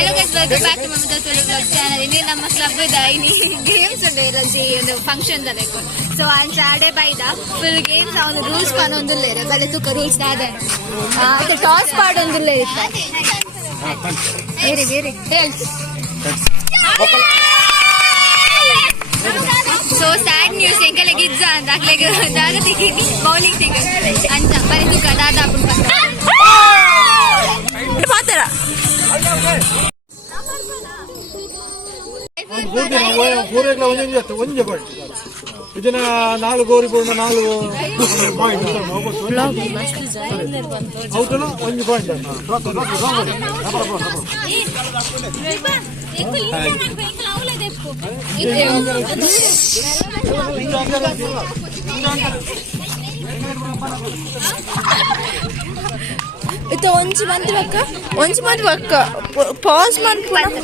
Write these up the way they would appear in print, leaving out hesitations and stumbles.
Hello guys, welcome back to Mamata Tulu Vlog channel. Ini nama club da ini games unde raji and function da lekko. So on Saturday by da full games on the rules pan ondillere. Bale tu rules da da. The toss part ondillere. Very health. So sad news enka legizza anda aklega daga tikini bowling tiga. Anta bale tu kada da apun pata. Patera. ಇದನ್ನ 4 ಗೋರಿ ಬೋರ್ನ 4 point ಔಟನ 1 point ಇದು ಒಂಚು ಮಂದಿ ಬಕ್ಕ pass ಮಾಡ್ಕೊಂಡು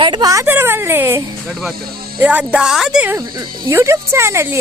ಗಡ್ ಬಾತರ ಬಲ್ಲೆ ದಾದೆ YouTube channel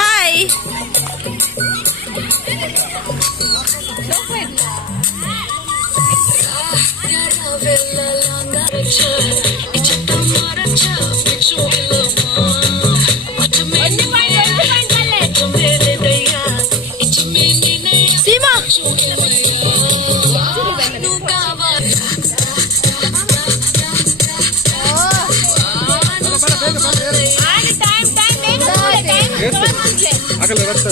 Hi. Sima. ಆಗಲ್ಲ ರಕ್ತ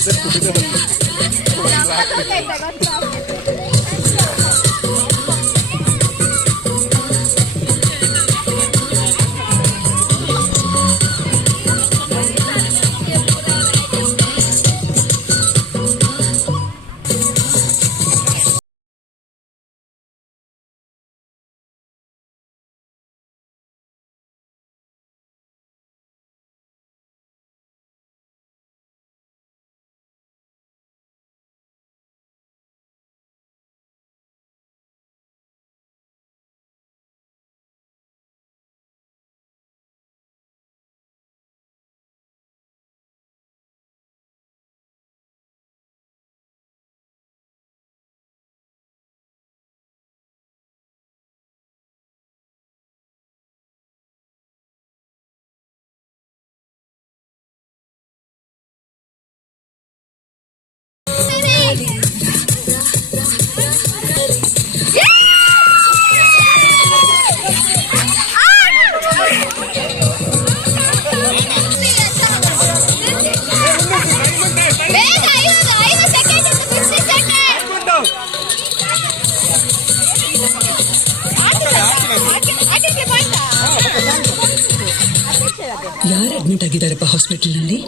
admit ಆಗಿದ್ದಾರಪ್ಪ hospital ನಲ್ಲಿ.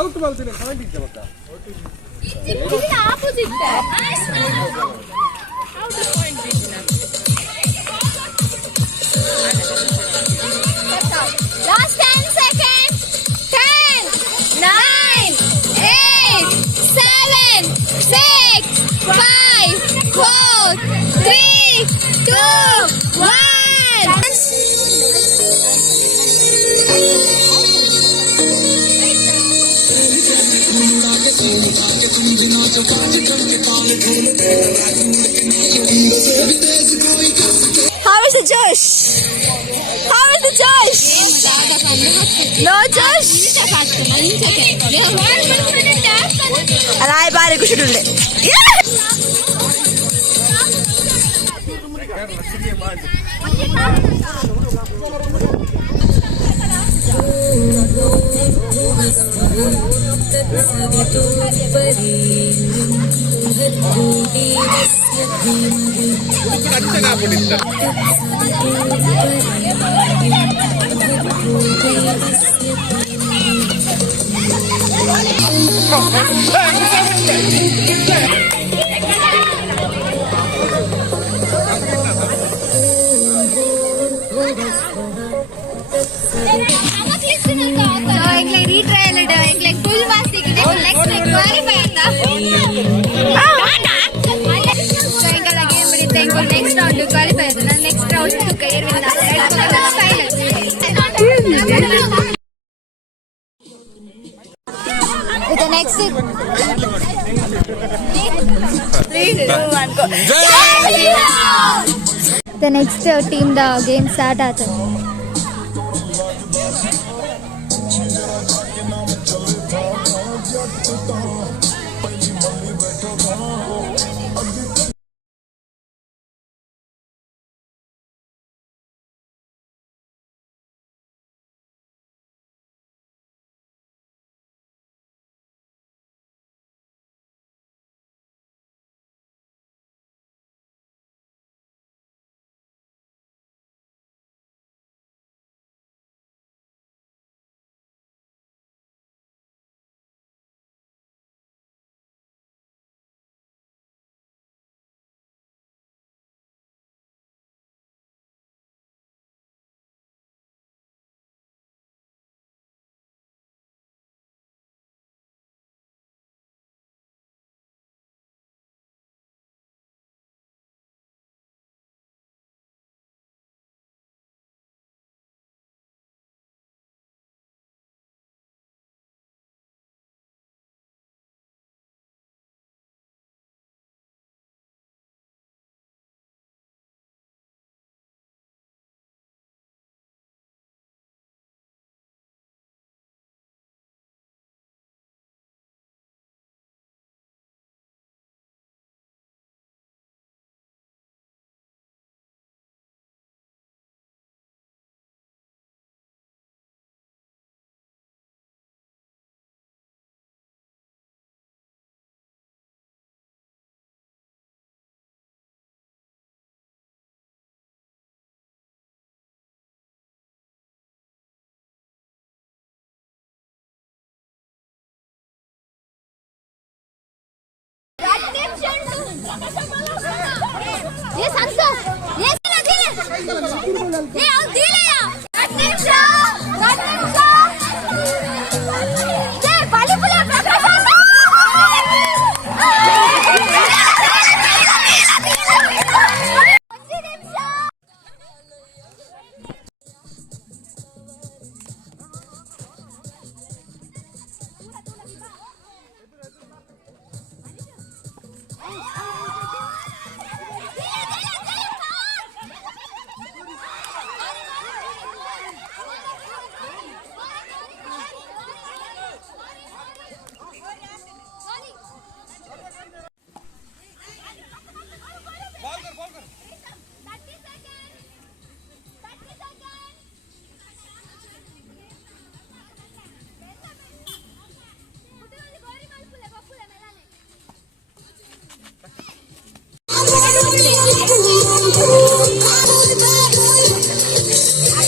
Out ಮಾಡ್ತೀನಿ ಪಾಯಿಂಟ್ ಗೊತ್ತಾ opposite last 10 seconds 10 9 8 7 6 5 4 3 2 1 How is the Josh? How is the Josh? No Josh? ಅಲ್ಲ ಆಯ್ ಬಾರಿ ಖುಷಿಡುಳ್ಳೆ. next round to qualify. Next round to career with the next 3 2 1 go. the next team the game start ಆತದೆ.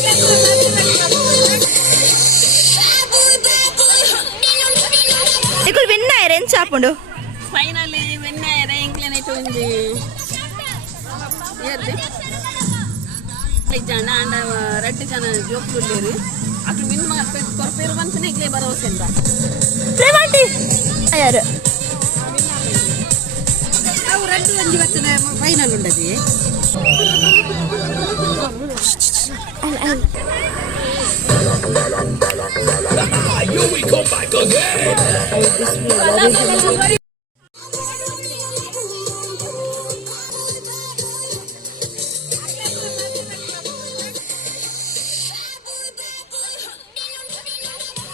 Thank you. చాపుండు. Finally win అయ్యారా incline అయిపోయింది ಜನ ಅಂಡ red ಜನ ಜೋಕ್ಲೇರು అక్కడ win కొరపేరు వంతనే ఇట్లే బరోసిందా ప్రేమంటి అయ్యారు అవు రెడ్ అంజి వచ్చిన ఫైనల్ ఉండది Here we come back again.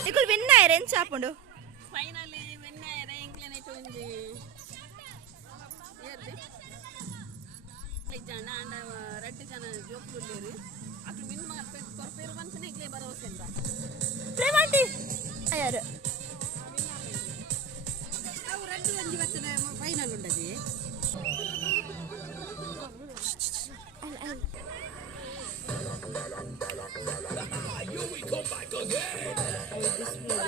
ఇక్కడ విన్ అయ్యారు ఏం చాపుండు. ఫైనల్లీ విన్ అయ్యారా ఇంక్లైన్ అయిపోయింది జన అండ రెడ్ జన జోక్లేరు అక్కడ విన్ కొరపేరు వంతనే ఇట్లే బరోసిందా ప్రేమంటి అయ్యారు అవు రెడ్ అంజి వచ్చిన ఫైనల్ ఉండది Here we come back again.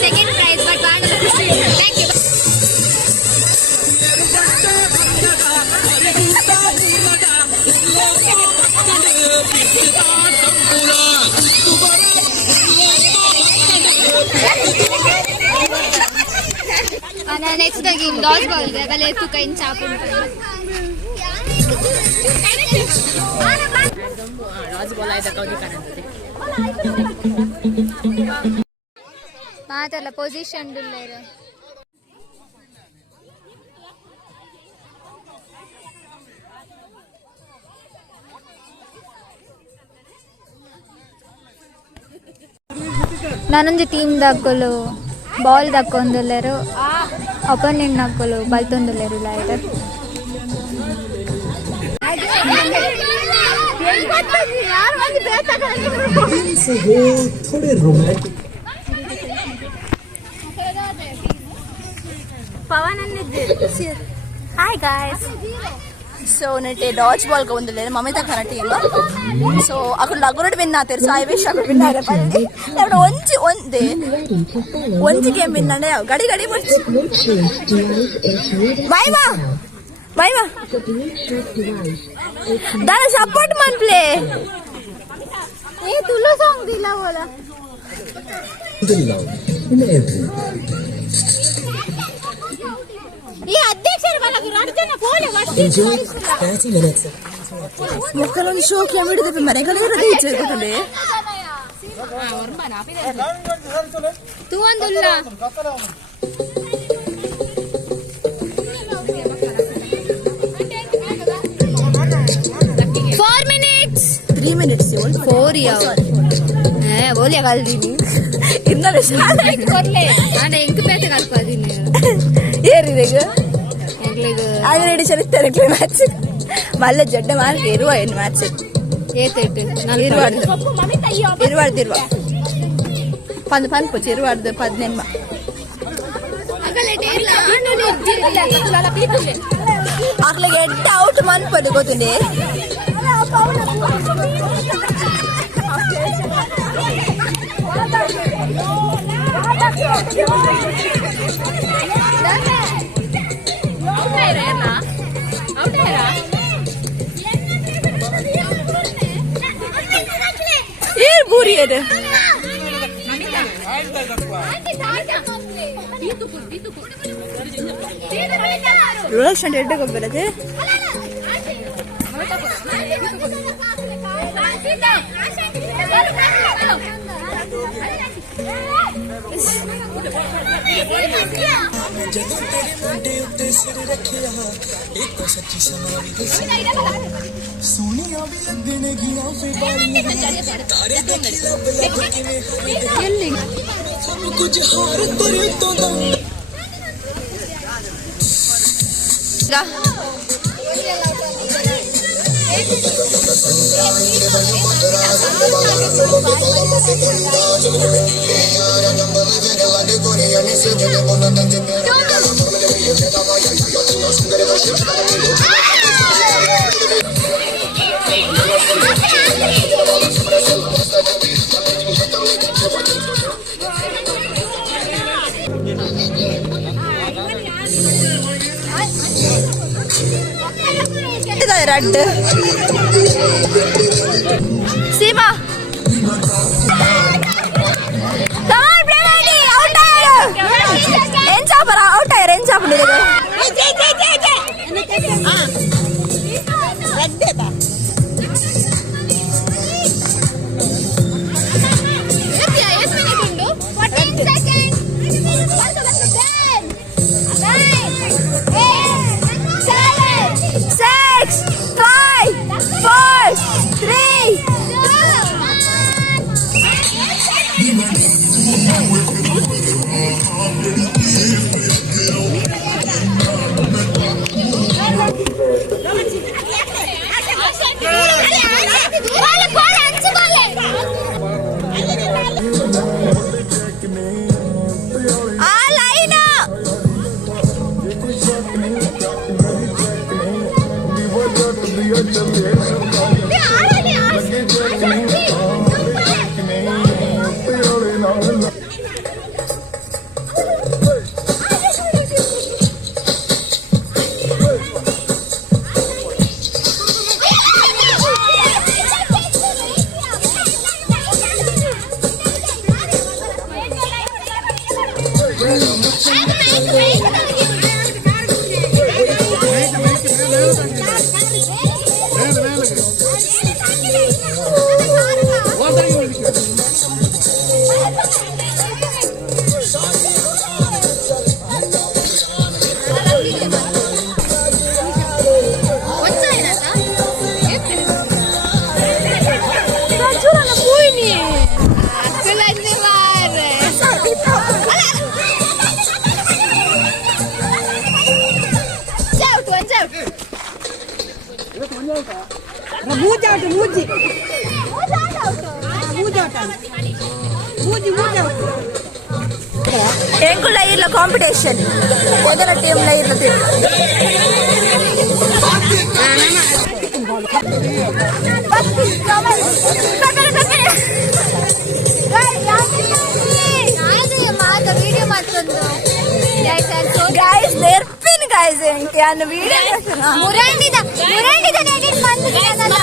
Second prize but thank you. Next game dodgeball है पहले तू कहीं चाप डॉज बॉल आहे दाखवली कारण मातला पोजीशन दिलेर ನಾನೊಂದು ಟೀಮ್ ದಾಕಲು ಬಾಲ್ ದಕ್ಕೊಂದುಲ್ಲೇರು ಅಪೋನೆಂಟ್ ನಾಕಲು ಬಾಲ್ ತೊಂದುಲ್ಲೇರು ಇಲ್ಲ थोड़े romantic Pavan hi guys so నేటే ಡಾಜ್ ಬಾಲ್ ಗೊಂದಲೇ ಮಮಿತ ಕರೆಕ್ಟ್ ಇಲ್ಲ ಸೊ ಅక్కడ ಲಗುರಡ್ ವಿನ್ ಆತಿರ್ ಸೊ ಐ ವಿಶ್ ಅక్కడ ವಿನ್ ಆರೆ ಬಲ್ಲಿ ಅವಡ ಒಂಜಿ ಗೇಮ್ ವಿನ್ ಅಂಡೆ ಗಡಿ ಗಡಿ ಬರ್ಚಿ ಮೈಮಾ ಮೈಮಾ दादा सपोर्ट मन प्ले ए तुला सॉन्ग दिला बोला ಈ ಅಧ್ಯಕ್ಷರ ಬಲಗ ರಡ್ಜನ ಪೋಲೆ ವಟ್ಟಿ ಮುಖಲೊಂದು ಶೋಕ್ ಹಿಡಿದ ಮನೆಗಳೇ ರದೀಚೆ ಗೊತ್ತಲೆ तू ಒಂದುಲ್ಲ 4 minutes 3 minutes ಇವಳು 4 ಓಲಿಯ ಕಲ್ದೀನಿ ಇನ್ನೊಂದು ಶಾಲೆ ಕೊರ್ಲೆ ನಾನು ಎಂಕ್ ಪೇತೆ ಕಲ್ಪದೀನಿ ಏರಿದೆ ಈಗ ಎಂಗ್ಲಿಗೆ ಆಲ್ರೆಡಿ ಚರಿತ್ತಾರೆ ಮ್ಯಾಚ್ ಮಲ್ಲ ಜಡ್ಡ ಮಾರ್ಕ್ ಇರುವ ಏನು ಮ್ಯಾಚ್ ಏತೇಟು ಇರುವಾಡ್ದು ಪಂದ್ ಪುಚ್ಚಿ ಇರುವಾಡ್ದು 10 ಅಕ್ಲಿಗೆ ಎಡ್ಡ ಔಟ್ ಮನ್ಪದು ಗೊತ್ತುಂಡೆ ಏನ್ ಬೂರಿ ಅದು ರೋಷನ್ ಎಡ್ಡ ಗೊಬ್ಬರದು ரெட் சீமா கமான் பிரேமடி அவுட் ஆயிரு என்சாபரா அவுட் ஆயிரு என்சாபுனிருது ரெட்டேதா லப்பியா ಎಷ್ಟು ಮಿನಿಟ್ ಉಂಟು 14 ಸೆಕೆಂಡ್ ಕಾಂಪಿಟೇಷನ್ ಎದರ ಟೀಮ್ ಲ ಇರುತ್ತೆ ಗೈಸ್ ನೆರ್ಪಿನ್ ಗೈಸ್ ಎಂಕೆ ಅನ್ನ ವಿಡಿಯೋ ಮುರಂಡಿದ ಎಡಿಟ್ ಮಾಡ್ತಿದ್ದಾನಲ್ಲ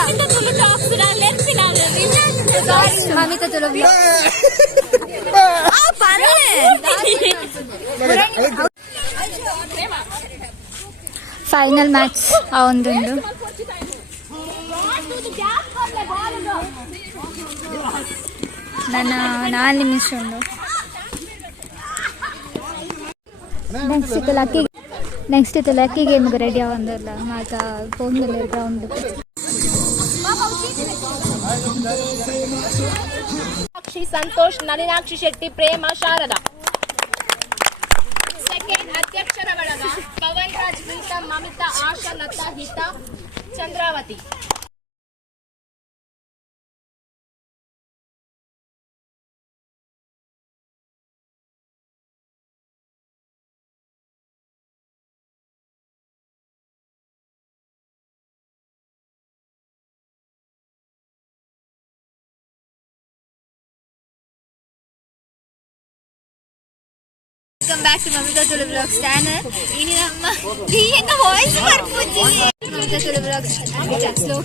ಮಮಿತ ಚಲೋ ಆ ಪಾನೆ ಫೈನಲ್ ಮ್ಯಾಚ್ ಅವನದುಂಡು ನನ್ನ 4 ನಿಮಿಷ ಉಂಡು ನೆಕ್ಸ್ಟ್ ಇತ್ತು ಲಕ್ಕಿ ಗೇಮ್ಗೆ ರೆಡಿ ಆವಂದಲ್ಲ ಮಾತ ಫೋನ್ದಲ್ಲಿ ಗ್ರೌಂಡ್ సాక్షి సంతోష్, నలినాక్షి శెట్టి, ప్రేమ, శారద. సెకండ్ అధ్యక్షర ಬಳಗ పవన్ రాజ్, ప్రీతం, మమిత, ఆశ, లత, హిత, Chandravathi. Welcome back to Mamita Tulu Vlogs channel. Ini nama di என்ன voice marpuji. Mamita Tulu Vlogs slow